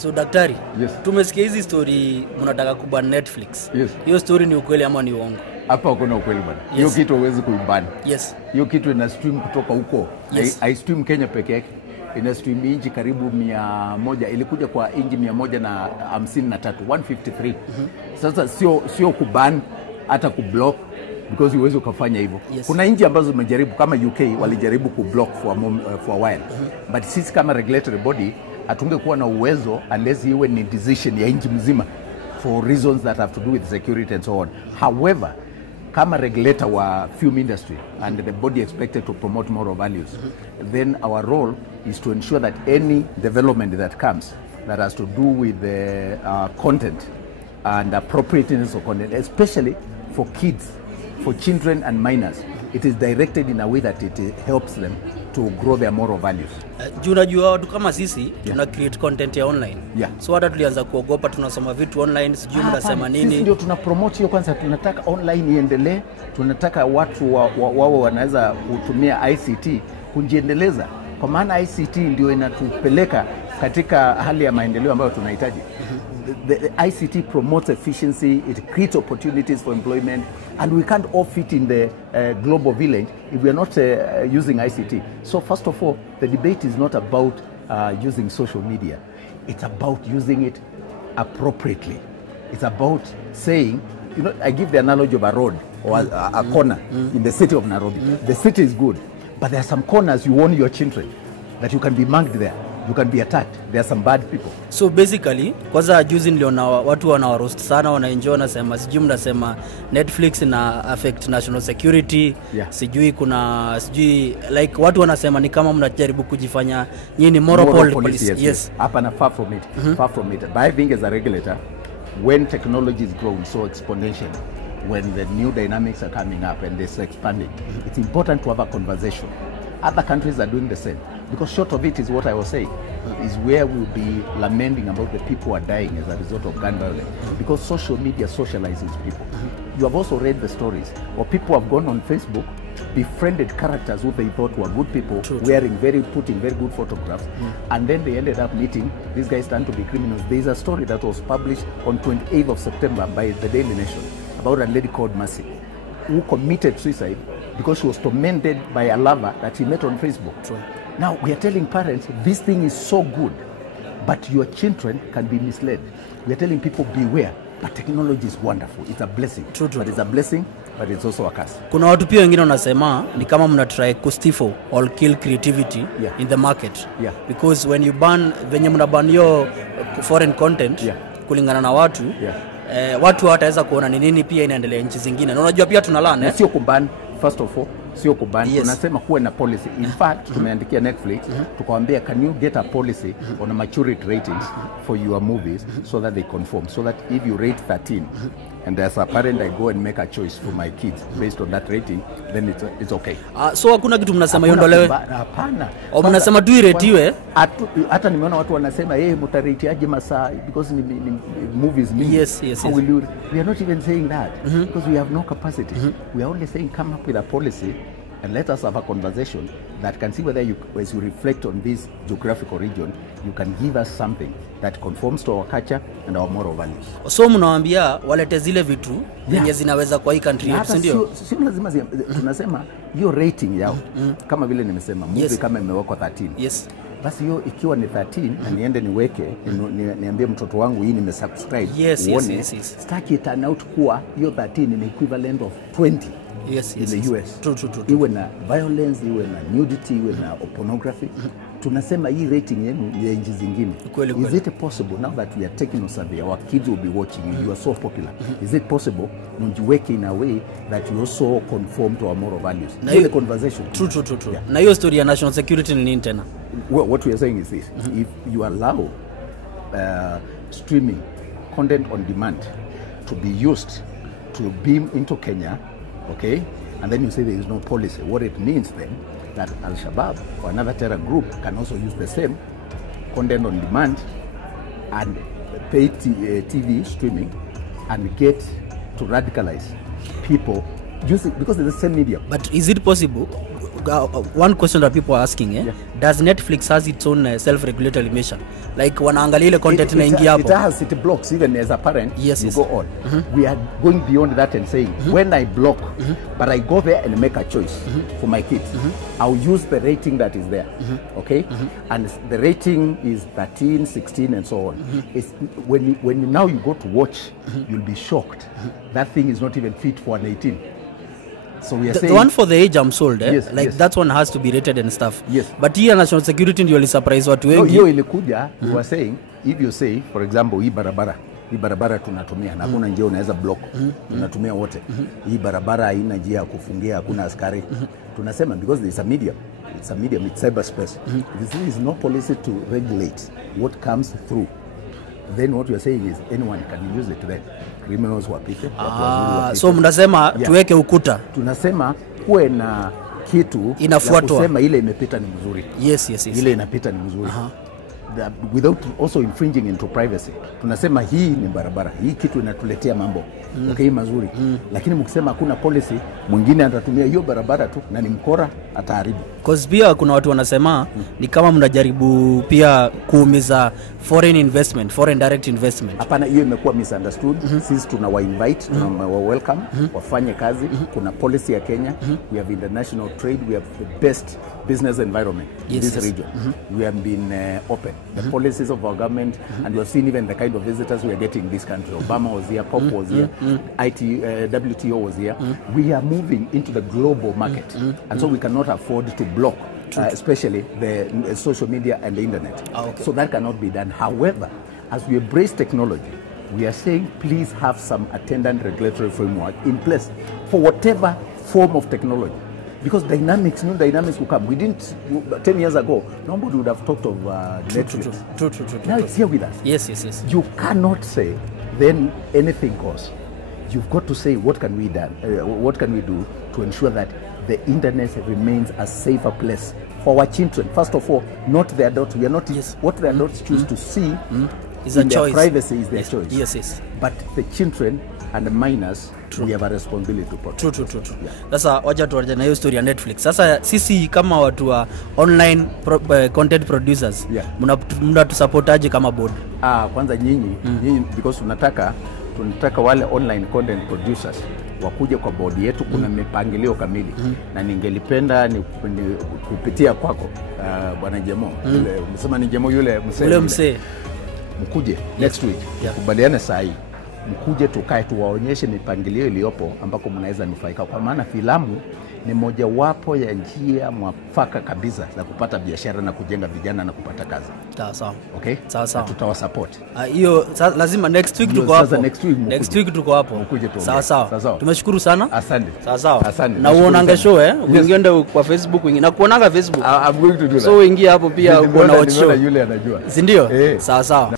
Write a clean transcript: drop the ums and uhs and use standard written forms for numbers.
So daktari, yes. Tumesikia hizi story mnataka kuban Netflix. Yes. Hiyo story ni ukweli ama ni uongo? Hapa kuna ukweli bwana. Hiyo kitu huwezi kuibani. Yes. Hiyo kitu ina stream kutoka huko. Yes. I stream Kenya peke yake. Ina stream inji karibu 100, ilikuja kwa inji 153, 153. Sasa sio kuban hata kublock because huwezi ukafanya hivyo. Yes. Kuna inji ambazo zimejaribu kama UK walijaribu kublock for a while. But sisi kama regulatory body hatungekuwa na uwezo unless iwe ni decision ya inji mzima for reasons that have to do with security and so on. However, kama regulator wa film industry and the body expected to promote moral values, then our role is to ensure that any development that comes that has to do with the content and appropriateness of content, especially for kids, for children and minors, it is directed in a way that it helps them to grow their moral values. Unajua watu kama sisi tuna create content ya online. Yeah. So hata tulianza kuogopa, tunasoma vitu online, sijui mnasema nini. Sisi ndio tuna promote hiyo kwanza, tunataka online iendelee, tunataka watu wao wanaweza kutumia ICT kujiendeleza. Kwa maana ICT ndio inatupeleka katika hali ya maendeleo ambayo tunahitaji. The ICT promotes efficiency, it creates opportunities for employment, and we can't all fit in the global village if we are not using ICT. So first of all, the debate is not about using social media. It's about using it appropriately. It's about saying, you know, I give the analogy of a road or a corner in the city of Nairobi. The city is good, but there are some corners you warn your children that you can be mugged there. You can be attacked. There are some bad people. So basically, kwanza juzi niliona watu wanawaroast sana, wanaenjoy, nasema sijui mnasema Netflix na affect national security. Yeah. Sijui like watu wanasema ni kama mnajaribu kujifanya nyinyi moral police. Yes. Hapana, far from it. Far from it. But I think as a regulator, when technology is growing so exponentially, when the new dynamics are coming up and it's expanding, it's important to have a conversation. Other countries are doing the same. Because short of it is what I was saying, is where we'll be lamenting about the people who are dying as a result of gun violence. Because social media socializes people. You have also read the stories, or people have gone on Facebook, befriended characters who they thought were good people, putting very good photographs, and then they ended up meeting, these guys turned to be criminals. There is a story that was published on 28th of September by the Daily Nation about a lady called Mercy, who committed suicide because she was tormented by a lover that she met on Facebook. True. Now, we are telling parents, this thing is so good, but your children can be misled. We are telling people, beware, but technology is wonderful. It's a blessing. True. But it's a blessing, but it's also a curse. Kuna watu pia wengine wanasema ni kama mnatry kustifle or kill creativity in the market. Yeah. Because when you ban, venye mnaban yo foreign content, kulingana na watu, watu wataweza kuona ni nini pia inaendelea nchi zingine. Na unajua pia tunalana. Sio kuban, first of all, sio kuban. Tunasema kuwe na policy. In fact, tumeandikia Netflix, tukawaambia, can you get a policy on a maturity ratings for your movies so that they conform, so that if you rate 13 and as a parent I go and make a choice for my kids based on that rating, then it's okay. So hakuna kitu mnasema iondolewe? Hapana. Au mnasema tu iretiwe? Hata nimeona watu wanasema mtaratiaje masaa because ni movies mingi. Yes. How will you? We are not even saying that because we have no capacity. We are only saying come up with a policy and let us have a conversation that can see whether as you reflect on this geographical region, you can give us something that conforms to our culture and our moral values. So mnawaambia walete zile vitu zenye zinaweza kwa hii country yetu, ndio? Sio lazima tunasema hiyo rating yao kama vile nimesema movie kama imewekwa 13. Yes. Basi hiyo ikiwa ni 13 na niende niweke niambie mtoto wangu hii nimesubscribe. Yes. Staki turn out kuwa hiyo 13 ni equivalent of 20. Yes. In the US. True. Iwe na violence, iwe na nudity, iwe na pornography. Tunasema hii rating yenu ya nchi zingine. Is it possible now that we are taking a survey, our kids will be watching you, you are so popular. Is it possible mjiweke in a way that you also conform to our moral values? The conversation. True. Yeah. Na hiyo story ya national security ni nini tena? What we are saying is this. If you allow streaming content on demand to be used to beam into Kenya, okay, and then you say there is no policy, what it means then that Al-Shabaab or another terror group can also use the same content on demand and pay TV streaming and get to radicalize people using, because it's the same media. But is it possible? one question that people are asking, does Netflix has its own self-regulatory measure? Like wanaangalia ile content inaingia hapo. It blocks even as a parent. Yes, you go on. We are going beyond that and saying when I block, but I go there and make a choice for my kids, I'll use the rating that is there. Okay, and the rating is 13, 16, and so on. It's when now you go to watch, you'll be shocked. That thing is not even fit for an 18. So we are saying the one for the age I'm sold, yes, like that one has to be rated and stuff. Yes. But here national security ndio surprise watu wengi. Hiyo ilikuja, you were saying, if you say for example hii barabara tunatumia na hakuna njia unaweza block, tunatumia wote. Hii barabara haina njia ya kufungia, hakuna askari. Tunasema because it's a medium, it's cyberspace. There is no policy to regulate what comes through. Then what we are saying is anyone can use it then. Criminals wapite, watu wazuri wapite. So mnasema tuweke ukuta. Tunasema kuwe na kitu inafuatwa. Kusema ile imepita ni mzuri. Yes. Ile inapita ni mzuri. Without also infringing into privacy. Tunasema hii ni barabara. Hii kitu inatuletea mambo. Okay, mazuri. Lakini mkisema hakuna policy, mwingine atatumia hiyo barabara tu na ni mkora ataharibu. Because pia kuna watu wanasema ni kama mnajaribu pia kuumiza foreign direct investment. Hapana, hiyo imekuwa misunderstood. Sisi tunawa invite, tunawa welcome, wafanye kazi. Kuna policy ya Kenya. We have international trade. We have the best business environment in this region. We have been open. The policies of our government, and you have seen even the kind of visitors we are getting in this country. Obama was here, Pop was here, WTO was here. We are moving into the global market, and so we cannot afford to block, especially the social media and the internet. Okay. So that cannot be done. However, as we embrace technology, we are saying please have some attendant regulatory framework in place for whatever form of technology. Because new dynamics will come. We didn't, 10 years ago, nobody would have talked of Netflix. True. Now it's here with us. Yes. You cannot say, then anything goes. You've got to say, what can we do to ensure that the internet remains a safer place for our children? First of all, not the adults. We are not, what the adults choose to see is a choice. Privacy is their choice. Yes. But the children and the minors, we have a responsibility to protect. True. Sasa wacha tuanze na hiyo story ya Netflix. Sasa sisi kama watu wa online content producers, mnatusupportaje kama board? Kwanza nyinyi because tunataka wale online content producers wakuje kwa board yetu. Kuna mipangilio kamili na ningelipenda ni kupitia kwako bwana Jemo. Umesema ni Jemo yule msee. Mkuje next week. Kubaliana saa hii. Mkuje tukae tuwaonyeshe mipangilio iliyopo ambako mnaweza nufaika, kwa maana filamu ni mojawapo ya njia mwafaka kabisa za kupata biashara na kujenga vijana na kupata kazi. Sawa. Okay? Sawa. Tutawasupport. Hiyo lazima next week tuko hapo. Next week tuko hapo. Mkuje tu. Sawa. Tumeshukuru sana. Asante. Sawa. Na uonanga show uingiende kwa Facebook na kuonanga Facebook. I'm going to do that. So ingia hapo pia uona watch show. Yule anajua. Si ndio? Sawa.